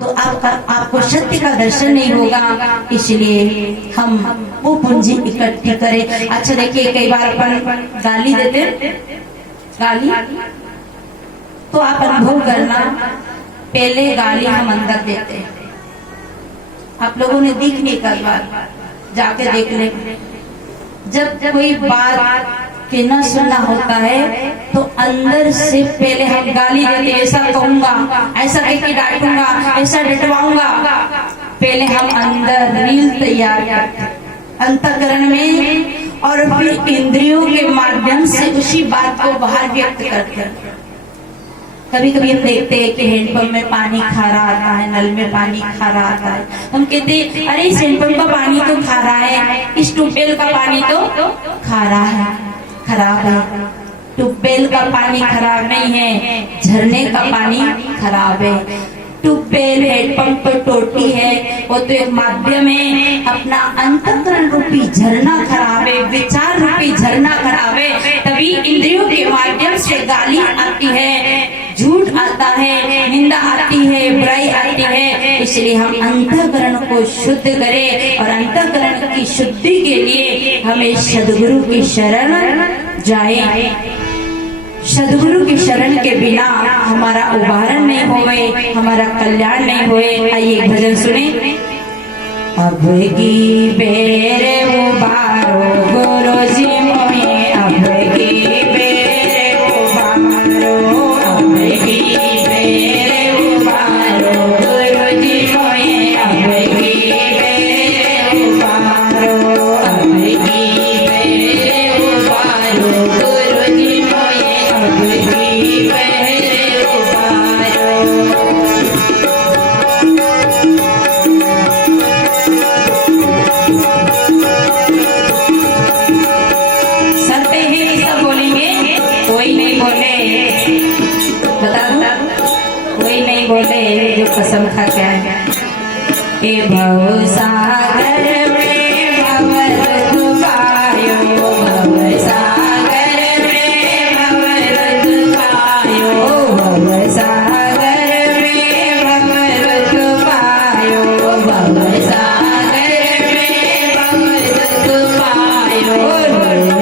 तो आपको सत्य का दर्शन नहीं होगा। इसलिए हम वो पूंजी इकट्ठी करें। अच्छा देखिए, कई बार अपन गाली देते, गाली तो आप अनुभव करना, पहले गाली हम अंदर देते हैं। आप लोगों ने देख नहीं, कई बार जाके देख ले, जब कोई बात कहना सुनना होता है तो अंदर से पहले हम गाली देते, ऐसा कहूंगा, ऐसा कह के डांटूंगा, ऐसा डटवाऊंगा। पहले हम अंदर रील तैयार करते अंतःकरण में, और फिर इंद्रियों के माध्यम से उसी बात को बाहर व्यक्त करते हैं। कभी कभी हम देखते हैं कि हैंडपंप में पानी खारा आता है, नल में पानी खारा आता है, हम कहते हैं अरे इस हैंडपंप का पानी तो खारा है, इस ट्यूबवेल का पानी तो खारा है, खराब है। ट्यूबवेल का पानी खराब नहीं है, झरने का पानी खराब है। ट्यूबवेल हैंडपंप टोटी है, वो तो एक माध्यम है। अपना अंतःकरण रूपी झरना खराब है, विचार रूपी झरना खराब है। तभी इंद्रियों के माध्यम से गाली आती है, झूठ आता है, निंदा आती है, बुराई आती है। इसलिए हम अंतःकरण को शुद्ध करें, और अंतःकरण की शुद्धि के लिए हमें सद्गुरु की शरण जाए। सद्गुरु की शरण के बिना हमारा उबारण नहीं होए, हमारा कल्याण नहीं होए। आइए भजन सुने। अब की बेरे उबारो गुरु जी मोहे, अब की बेरे उबारो, अब की बेरे उबारो गुरु जी मोहे, अब की बेरे उबारो, अब की बेरे उबारो गुरु जी मोहे, अब की बेरे उबारो। सत्य ही सब बोलेंगे, कोई नहीं बोले, बता कोई नहीं बोले जो कसम खा के आए। ए भव सागर में भंवर डुबायो, भव सागर में भंवर डुबायो, भव सागर में भंवर डुबायो, भव सागर में भंवर डुबायो।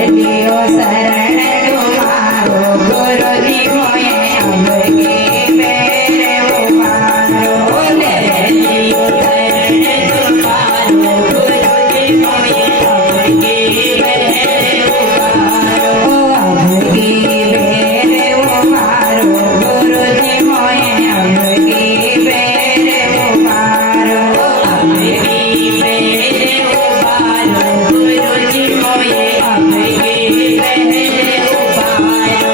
लियो शरण तुम्हारो गुरु जी मोहे, अब की बेरे उबारो, ले लियो शरण तुम्हारो गुरु जी मोहे, अब की बेरे उबारो, अब की बेरे उबारो गुरु जी मोहे, अब की बेरे उबारो, अब की बेरे उबारो गुरु जी मोहे, अब की बेरे उबारो।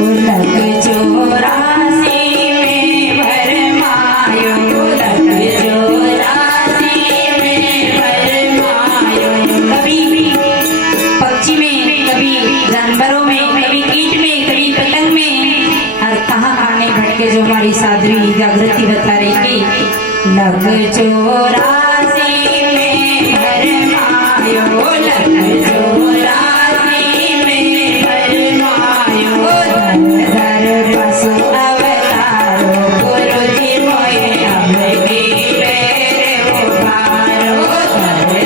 उलक चौरासी में भरमायो, उलक चौरासी में भरमायो। कभी पक्षी में, कभी जानवरों में, कभी कीट में, कभी पतंग में, और कहाँ आने भटके जो हमारी साध्वी जागृति बता रही कि लग चौरासी में भरमायो, लग चौरासी में भरमायो। धर पशु अवतारो गुरु जी मोहे, अब की बेरे उबारो,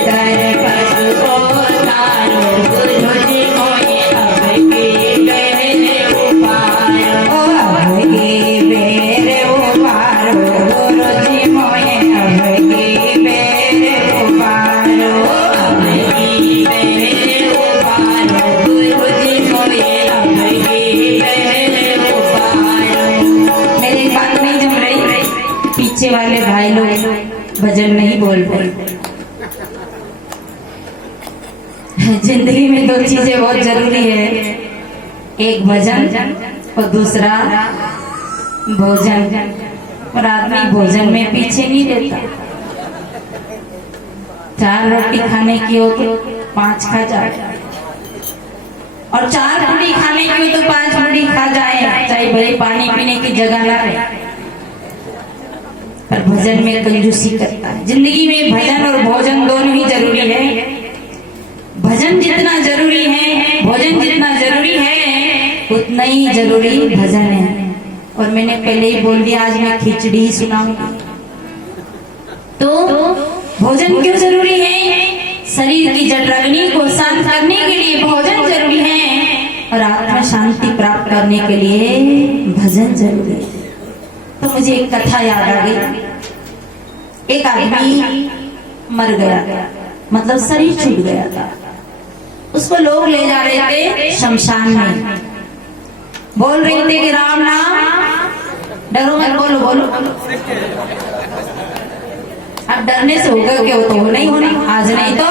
धर पशु अवतारो गुरु जी मोहे, अब की बेरे उबारो, अब की बेरे उबारो गुरु जी मोहे, अब की बेरे उबारो, अब की बेरे उबारो गुरु जी मोहे, अब की बेरे उबारो। मेरी बात नहीं जम रही, पीछे वाले भाई लोग भजन नहीं बोल रहे। जिंदगी में दो चीजें बहुत जरूरी है, एक भजन और दूसरा भोजन। और आदमी भोजन में पीछे नहीं रहता। 4 रोटी खाने की हो तो 5 खा जाए, और 4 पूरी खाने की हो तो 5 पूरी खा जाए, चाहे भले पानी पीने की जगह ना रहे। पर भजन में कंजूसी करता है। जिंदगी में भजन और भोजन दोनों ही जरूरी है। भजन जितना जरूरी है, भोजन जितना जरूरी है, उतना ही जरूरी भजन है। और मैंने पहले ही बोल दिया, आज मैं खिचड़ी सुनाऊंगी। तो भोजन क्यों जरूरी है? शरीर की जठराग्नि को शांत करने के लिए भोजन जरूरी है और आत्मा शांति प्राप्त करने के लिए भजन जरूरी है। तो मुझे एक कथा याद आ गई। एक आदमी मर गया, मतलब शरीर छूट गया था। उसको लोग ले जा रहे थे शमशान में, बोल रहे थे कि राम नाम, डरो मत, बोलो बोलो। अब डरने से होगा क्या? तो हो नहीं होना, आज नहीं तो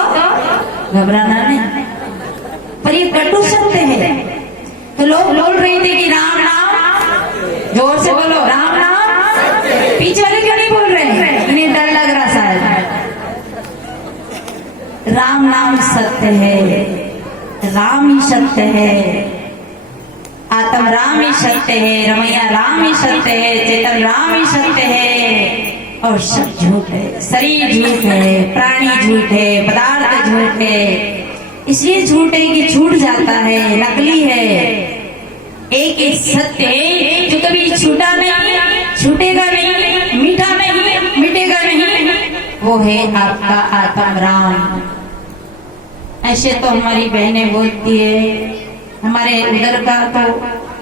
घबराना नहीं। पर ये कटु सत्य है। तो लोग बोल रहे थे कि राम नाम, जोर से बोलो राम नाम। पीछे वाले क्यों नहीं बोल रहे हैं? इन्हें डर लग रहा शायद। राम नाम सत्य है, राम ही सत्य है, आत्म राम ही सत्य है, रमैया राम ही सत्य है, चेतन राम ही सत्य है और सब झूठ है। शरीर झूठ है, प्राणी झूठ है, पदार्थ झूठ है। इसलिए झूठ है कि छूट जाता है, नकली है। एक एक सत्य है जो कभी छूटा नहीं, छूटेगा नहीं, मीठा नहीं, मिटेगा नहीं, वो है आपका आत्म राम। ऐसे तो हमारी बहनें बोलती है, हमारे उधर का तो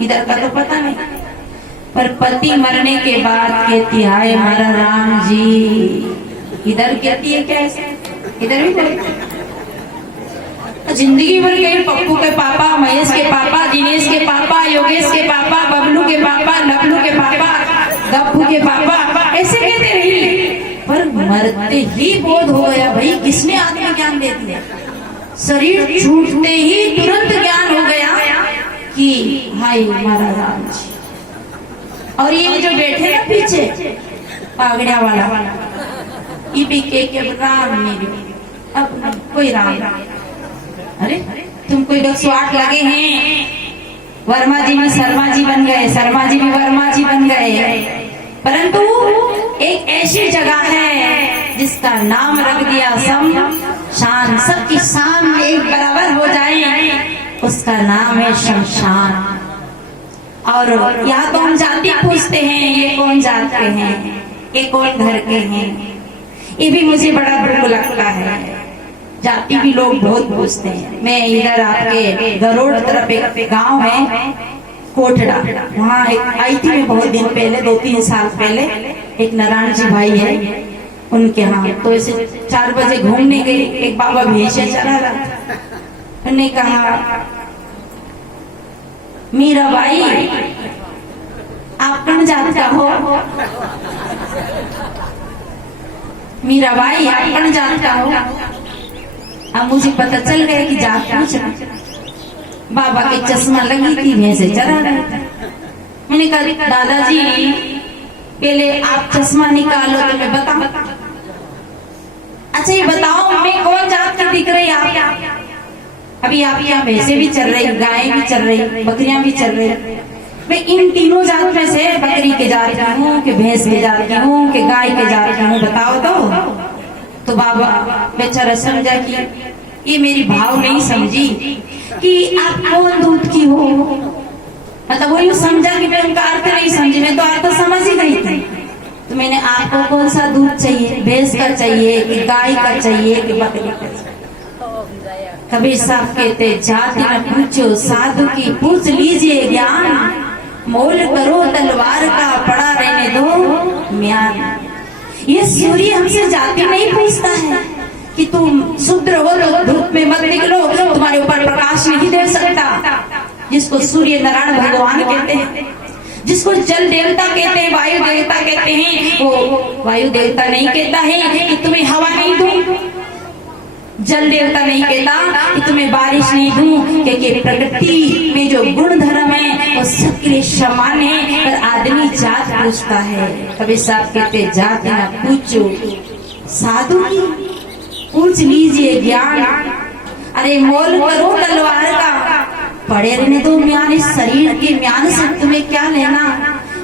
इधर का तो पता नहीं, पर पति मरने के बाद कहती हाय हमारा राम जी। इधर कहती है कैसे? इधर भी बोलती। जिंदगी भर कहीं पप्पू के पापा, महेश के पापा, दिनेश के पापा, योगेश के पापा, बबलू के पापा, नबलू के पापा, गप्पू के पापा, ऐसे कहते रही। पर मरते ही बोध हो गया, भाई किसने आत्मज्ञान दे दिया? शरीर छूटते ही तुरंत ज्ञान हो गया कि हाय हमारा राम जी। और ये जो बैठे ना पीछे पागड़िया वाला, ये भी के राम मेरे, अब कोई राम। अरे तुमको 108 लगे हैं, वर्मा जी में शर्मा जी बन गए, शर्मा जी में वर्मा जी बन गए। परंतु एक ऐसी जगह है जिसका नाम रख दिया शमशान, सबकी शान एक बराबर हो जाए, उसका नाम है शमशान। और यहाँ तो हम जाति पूछते हैं, ये कौन जात के हैं, ये कौन घर के हैं, ये भी मुझे बड़ा दुख लगता है। जाति भी लोग बहुत पूछते हैं। मैं इधर आपके गरोड़ तरफ एक गांव है कोठड़ा, वहाँ आई थी मैं बहुत दिन पहले, 2-3 साल पहले। एक नारायण जी भाई है उनके यहाँ, तो ऐसे 4 बजे घूमने गई, एक बाबा भैंसे चला रहा था। उन्होंने कहा मीरा भाई आप कौन जात का हो? मीरा भाई आप कौन जात का हो? अब मुझे पता चल गया कि जात पूछ रहा। बाबा के चश्मा लगी थी, भैंसे चरा रहे थे। मैंने कहा दादाजी पहले आप चश्मा निकालो तो मैं बताऊं। अच्छा ये बताओ मैं कौन जात की दिख रही आप? अभी आपके यहाँ भैंसे भी चल रही, गायें भी चल रही, बकरियां भी चल रही। मैं इन तीनों जात में से बकरी के जात की हूँ, कि भैंस के जात की हूँ, कि गाय के जात की हूँ, बताओ तो बाबा बेचारा समझा कि ये मेरी भाव नहीं समझी कि आप कौन दूध की हो। मतलब वही समझा कि मैं उनका अर्थ नहीं समझी, मैं तो अर्थ समझ ही नहीं थी। तो मैंने आपको कौन सा दूध चाहिए, भैंस का चाहिए कि गाय का चाहिए कि बकरी का चाहिए? कबीर साहब कहते जाति न पूछो साधु की पूछ लीजिए ज्ञान, मोल करो तलवार का पड़ा रहने दो म्यान। ये सूर्य हमसे जाति नहीं पूछता है कि तुम शूद्र हो तो धूप में मत निकलो, तुम्हारे ऊपर प्रकाश नहीं दे सकता। जिसको सूर्य नारायण भगवान कहते हैं, जिसको जल देवता कहते हैं, वायु देवता कहते हैं, वो वायु देवता नहीं कहता है कि तुम्हें हवा नहीं दूं, जल देवता नहीं कहता कि तुम्हें बारिश नहीं दूं, क्योंकि प्रकृति में जो गुण धर्म है वो सबके लिए समान है। पर आदमी जात पूछता है। कबीर साहब कहते जात ना पूछो साधु की पूछ लीजिए ज्ञान। अरे मोल करो तलवार का पड़े रहने दो म्यान, इस शरीर के म्यान से तुम्हें क्या लेना?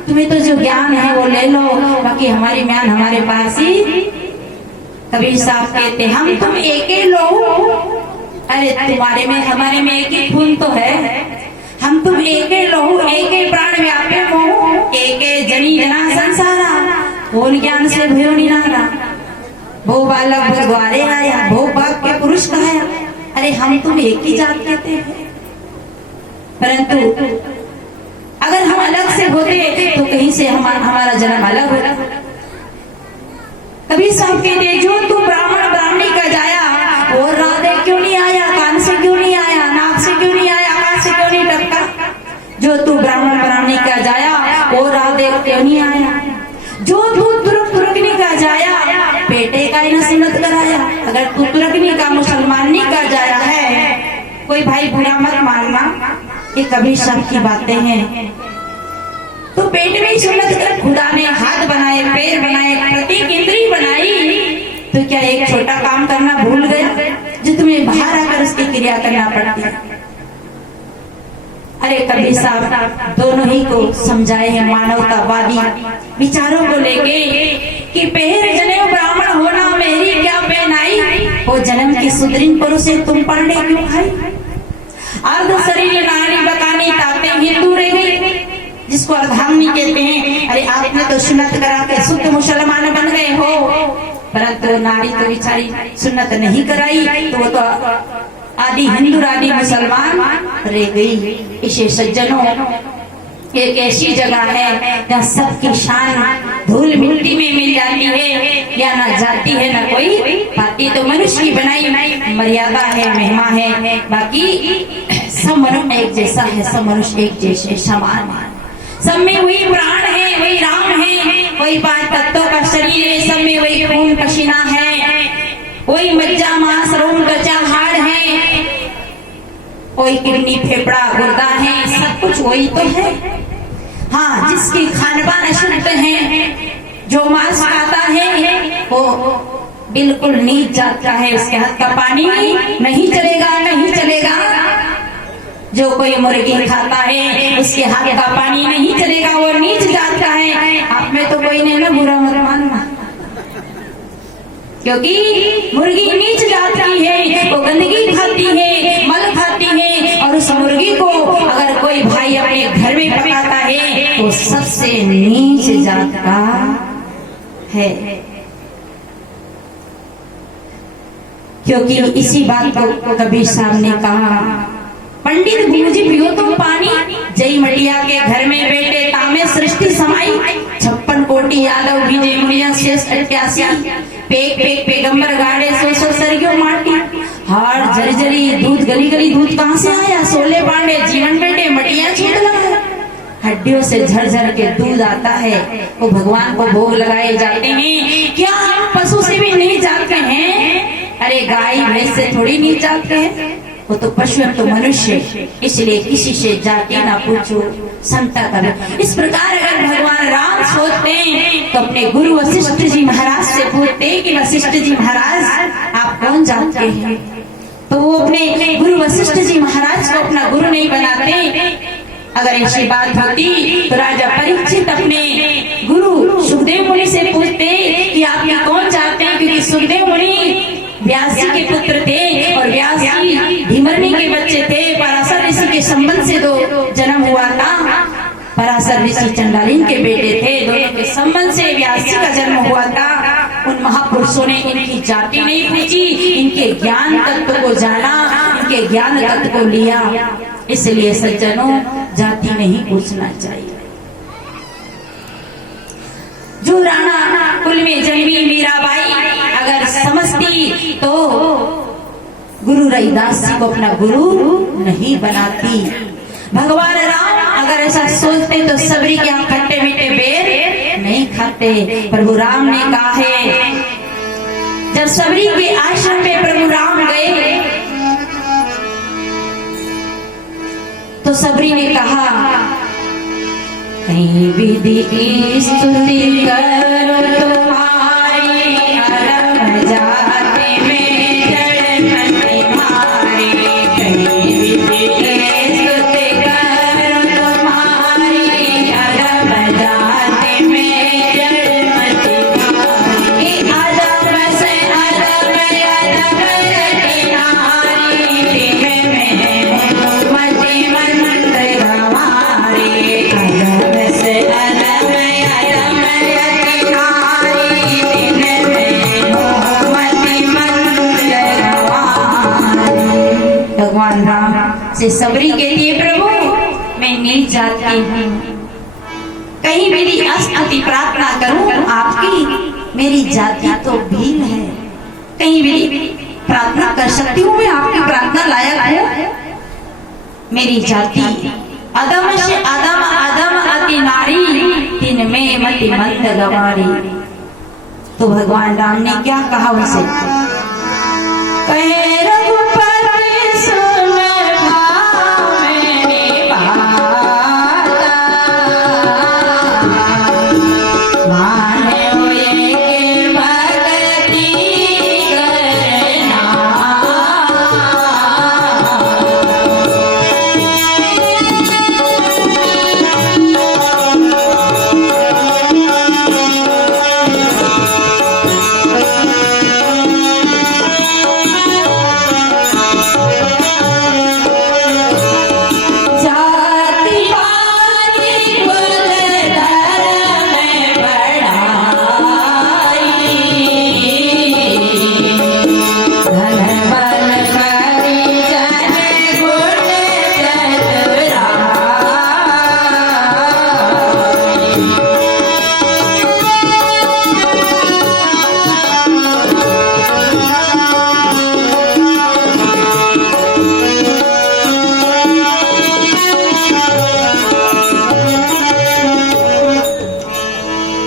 तुम्हें तो जो ज्ञान है वो ले लो, बाकी हमारी ज्ञान हमारे पास ही। कबीर साहब कहते हम तुम एक ही लो, अरे तुम्हारे में हमारे में एक ही खून तो है, हम तुम एक ही लो, एक ही प्राण व्यापे हो, एक ही जनी जना संसारा, कौन ज्ञान से भयो निराला, भो बालक भो द्वारे आया, भो बाप के पुरुष कहाया। अरे हम तुम एक ही जात कहते हैं, परंतु अगर हम अलग से होते तो कहीं से हमारा जन्म अलग होता। कबीर साहब कहते जो तू ब्राह्मण ब्राह्मणी का जाया, और राधे क्यों नहीं आया, कान से क्यों नहीं आया, नाक से क्यों नहीं आया, आकाश से क्यों नहीं टपका। जो तू ब्राह्मण ब्राह्मणी का जाया, और राधे क्यों नहीं आया। जो तू तुर्कनी का जाया, बेटे का ही न सुन्नत कराया। अगर तू तुर्कनी का मुसलमानी का जाया है, कोई भाई बुरा मत मानना, ये कबीर साहब की बातें हैं। तो पेट में सुन्नत कर खुदा ने हाथ बनाए, पैर बनाए, प्रतीक इंद्री बनाई, तो क्या एक छोटा काम करना भूल गया जो तुम्हें बाहर आकर उसकी क्रिया करना पड़ती है। अरे कबीर साहब दोनों ही को समझाए हैं मानवतावादी विचारों को लेके कि पहर जने ब्राह्मण होना मेरी क्या पहनाई, वो जन्म की सुदृढ़ पुरुष तुम पढ़ने क्यों भाई। अर्ध शरीर नारी बकानी ताते हिंदू रह गई, जिसको अर्धांगिनी कहते हैं। अरे आपने तो सुन्नत करा के शुद्ध मुसलमान बन गए हो, परंतु नारी तो बेचारी सुन्नत नहीं कराई, तो वो तो आदि हिंदू आदि मुसलमान रह गई। इसे सज्जनों एक ऐसी जगह है जहाँ सबकी शान धूल मिट्टी में मिल जाती है, या ना जाती है ना कोई पाती। तो मनुष्य की बनाई मर्यादा है, महिमा है, बाकी सब मनुष्य एक जैसा है, सब मनुष्य एक जैसे समान, सब में वही प्राण है, वही राम है, वही 5 तत्वों का शरीर है, सब में वही खून पसीना है, वही मज्जा मांस रोम त्वचा हाड़ है, वही किडनी फेफड़ा गुर्दा है, सब कुछ वही तो है। हाँ, जिसकी खानपान अशुद्ध है, जो मांस खाता है वो बिल्कुल नीच जात का है, उसके हाथ का पानी नहीं चलेगा, नहीं चलेगा। जो कोई मुर्गी खाता है उसके हाथ का पानी नहीं चलेगा, वो नीच जात का है। आप में तो कोई नहीं ना, बुरा मत मानना, क्योंकि मुर्गी नीच जात की है, वो गंदगी खाती है, मल खाती है, और उस मुर्गी को अगर कोई भाई अपने घर में पकाता है वो सबसे नीच जात का है। क्योंकि इसी बात को कबीर साहब ने कहा, पंडित गुरुजी पियो तुम पानी, जय मटिया के घर में बेटे तामे सृष्टि समाई, 56 कोटि यादव विजय मुनिया शेष 88, पेक पेक पैगंबर गाड़े 100 सरगियो माटी, हार जर्जरी दूध गली गली दूध कहाँ से आया, सोले पांडे जीवन बेटे मटिया छूटला, हड्डियों से झरझर के दूध आता है, वो भगवान को भोग लगाए जाते हैं। क्या हम पशु से भी नहीं जाते हैं? अरे गाय भैंस से थोड़ी नहीं जाते हैं, वो तो पशु तो मनुष्य, इसलिए किसी से जाके ना पूछो, समता करो। इस प्रकार अगर भगवान राम सोचते हैं तो अपने गुरु वशिष्ठ जी महाराज से पूछते कि वशिष्ठ जी महाराज आप कौन जानते हैं, तो वो अपने गुरु वशिष्ठ जी महाराज को अपना गुरु नहीं बनाते। अगर ऐसी बात होती तो राजा परीक्षित अपने गुरु सुखदेव मुनि से पूछते कि आप ये कौन चाहते हैं, क्योंकि सुखदेव मुनि व्यास जी के पुत्र थे और व्यास जी भीमरनी के बच्चे थे। पराशर ऋषि के संबंध से 2 जन्म हुआ था, पराशर ऋषि चंडालीन के बेटे थे, दोनों के संबंध से व्यास जी का जन्म हुआ था। उन महापुरुषों ने इनकी जाति नहीं पूछी, इनके ज्ञान तत्व को जाना, इनके ज्ञान तत्व को लिया। इसलिए सज्जनों जाति नहीं पूछना चाहिए। जो राणा कुल में जन्मी मीराबाई अगर समझती तो गुरु रविदास जी को अपना गुरु नहीं बनाती। भगवान राम अगर ऐसा सोचते तो सबरी के यहाँ खट्टे मीठे बेर नहीं खाते। प्रभु राम ने कहा है, जब सबरी के आश्रम में प्रभु राम गए तो सबरी ने कहा, कहीं विधि की स्तुति करो तुम्हारी, अरम जाति में जड़ मारी, कहीं विधि की स्तुति करो तुम्हारी, अरम जाति से सबरी कहती है, प्रभु मैं नीच जाती हूँ, कहीं मेरी स्तुति प्रार्थना करूं आपकी, मेरी जाति तो भील है, कहीं मेरी प्रार्थना कर सकती हूँ, मैं आपकी प्रार्थना लायक हूँ? मेरी जाति अदम से अदम, अदम अति नारी, तीन में मति मंद गवारी। तो भगवान राम ने क्या कहा उनसे? कहे रघुपति सुन भामिनी बाता, माने हुए के भक्ति करना।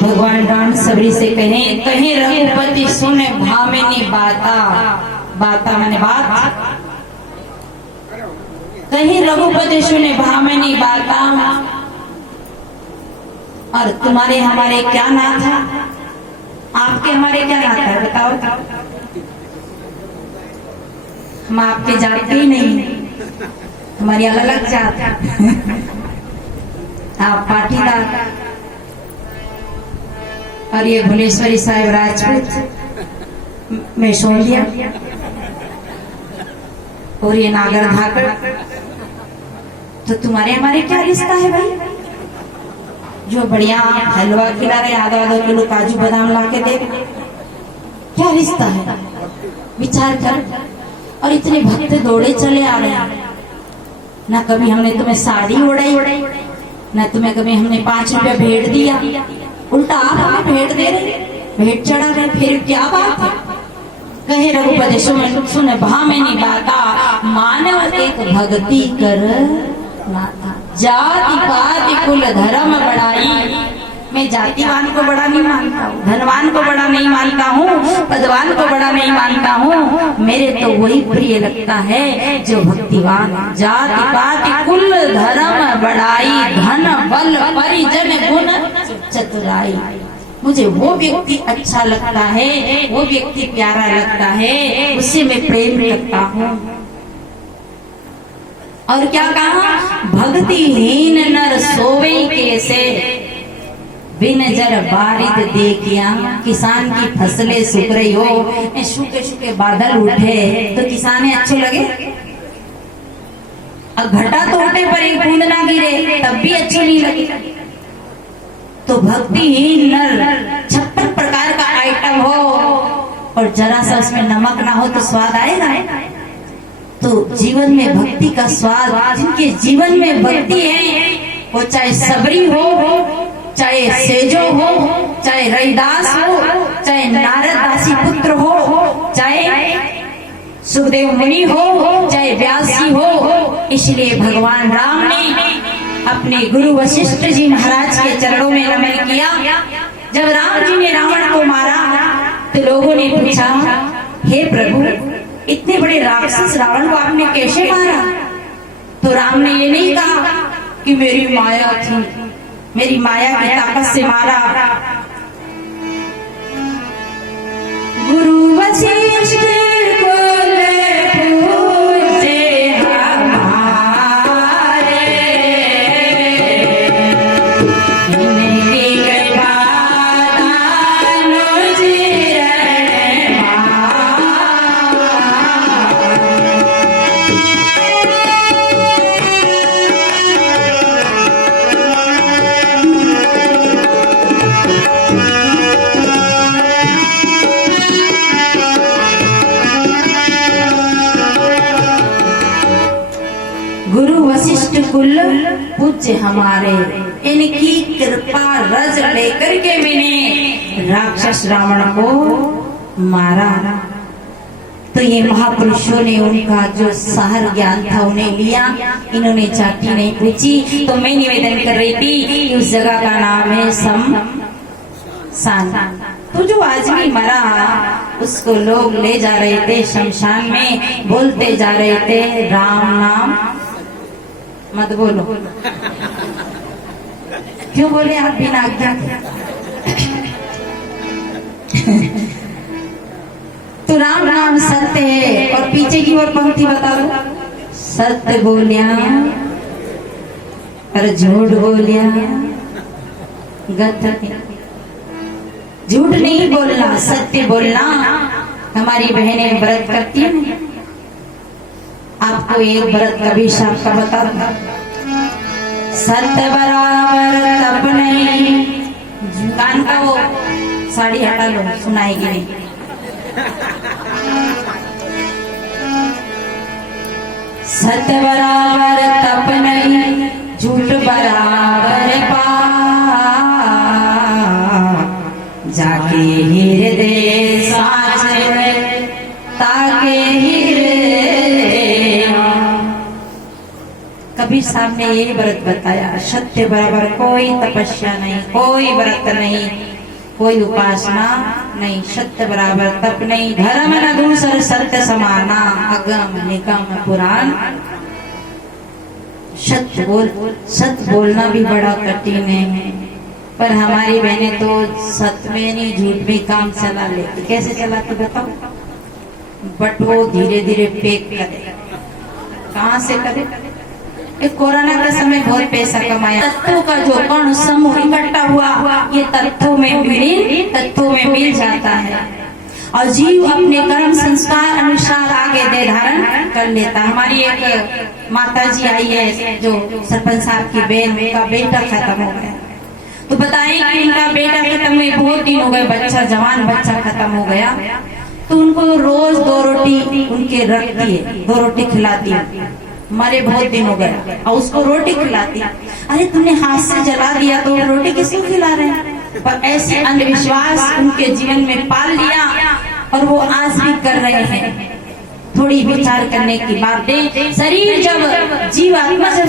भगवान राम सबरी से कहे रघुपति सुने भामिनी बाता, बाता माने बात, कहीं रघुपति सुने भामिनी बाता। और तुम्हारे हमारे क्या नाथ है? आपके हमारे क्या नाथ है बताओ? हम आपके जाते ही नहीं, हमारी अलग अलग जात है। आप पाटीदार और ये भुवनेश्वरी साहिब राजपूत में सोनिया और ये नागर धाकड़। तो तुम्हारे हमारे क्या रिश्ता है भाई? जो बढ़िया हलवा खिला रहे, आधा आधा किलो काजू बादाम ला के दे, क्या रिश्ता है? विचार कर। और इतने भक्त दौड़े चले आ रहे हैं, ना कभी हमने तुम्हें साड़ी ओढ़ाई, ना तुम्हें कभी हमने 5 रुपया भेंट दिया, उल्टा आप हमें भेंट दे रहे, भेंट चढ़ा रहे, फिर क्या बात है? कहे रघुपति सुन भामिनी बाता, मानव एक भक्ति कर नाता, जाति पाति कुल धर्म बढ़ाई। मैं जातिवान को बड़ा नहीं मानता हूँ, धनवान को बड़ा नहीं मानता हूँ, पदवान को बड़ा नहीं मानता हूँ, मेरे तो वही प्रिय लगता है जो भक्तिवान। जाति पाति कुल धर्म बढ़ाई, धन बल परिजन गुण चतुराई। मुझे वो व्यक्ति अच्छा लगता है, वो व्यक्ति प्यारा लगता है, उससे मैं प्रेम करता हूँ। और क्या कहा? भक्तिहीन नर सोवे कैसे, बिन जर बारिद देखिया। किसान की फसलें सूख रही हो, सूखे सूखे बादल उठे तो किसाने अच्छे लगे? और घटा तो उठे पर एक बूंद ना गिरे तब भी अच्छे नहीं लगे। तो भक्तिहीन नर 56 प्रकार का आइटम हो और जरा सा उसमें नमक ना हो तो स्वाद आएगा? तो जीवन में भक्ति का स्वाद, जिनके जीवन में भक्ति है, वो चाहे सबरी हो, चाहे सेजो हो, चाहे रविदास हो, चाहे नारद दासी पुत्र हो, चाहे सुखदेव मुनि हो, चाहे व्यास जी हो। इसलिए भगवान राम ने अपने गुरु वशिष्ठ जी महाराज के चरणों में नमन किया। जब राम जी ने रावण को मारा तो लोगों ने पूछा, हे प्रभु, इतने बड़े राक्षस रावण को आपने कैसे मारा? तो राम ने ये नहीं कहा कि मेरी माया थी, मेरी माया की ताकत से मारा। गुरु वशिष्ठ पूज्य हमारे, इनकी कृपा रज लेकर के मैंने राक्षस रावण को मारा। तो ये महापुरुषों ने उनका जो सार ज्ञान था उन्हें लिया, इन्होंने जाति नहीं पूछी। तो मैं निवेदन कर रही थी कि उस जगह का नाम है शमशान। तो जो आदमी मरा उसको लोग ले जा रहे थे शमशान में, बोलते जा रहे थे राम नाम मत बोलो। क्यों बोले आप बिना आज्ञा तो राम नाम सत्य है। और पीछे की ओर पंक्ति बता दो, सत्य बोलिया और झूठ बोलिया गत। झूठ नहीं बोलना, सत्य बोलना। हमारी बहनें व्रत करती है ना, आपको एक व्रत का भी शाप का बता दूं, सत्य बराबर तप नहीं। कान का वो साड़ी हटा लो, सुनाएगी नहीं। सत्य बराबर तप नहीं, झूठ बराबर पाप। जाके हृदय साच ताके हृदय। कबीर साहब ने यही व्रत बताया, सत्य बराबर कोई तपस्या नहीं, कोई व्रत नहीं, कोई उपासना नहीं, सत्य बराबर तप नहीं। धर्म न दूसर सत्य समाना, अगम निगम पुराण। सत्य बोलना भी बड़ा कठिन है, पर हमारी बहनें तो सत्य में नहीं झूठ में काम चला लेती। कैसे चलाती बताओ? बट वो धीरे धीरे फेंक करे। कहाँ से करे? एक कोरोना का समय बहुत पैसा कमाया, तत्वों का जो कण समूह इकट्ठा हुआ ये तत्वों में मिल जाता है और जीव अपने कर्म संस्कार अनुसार आगे दे धारण कर लेता। हमारी एक माता जी आई है जो सरपंच साहब की बहन, का बेटा खत्म हो गया। तो बताएं कि उनका बेटा खत्म हुए बहुत दिन हो गए, बच्चा जवान बच्चा खत्म हो गया। तो उनको रोज 2 रोटी उनके रखती है, 2 रोटी खिलाती है। हमारे बहुत दिन हो गए और उसको रोटी खिलाती। अरे तुमने हाथ से जला दिया तो रोटी किसको खिला रहे हैं? पर ऐसे अंधविश्वास उनके जीवन में पाल लिया और वो आज भी कर रहे हैं। थोड़ी विचार करने की बात है। शरीर जब जीवात्मा जब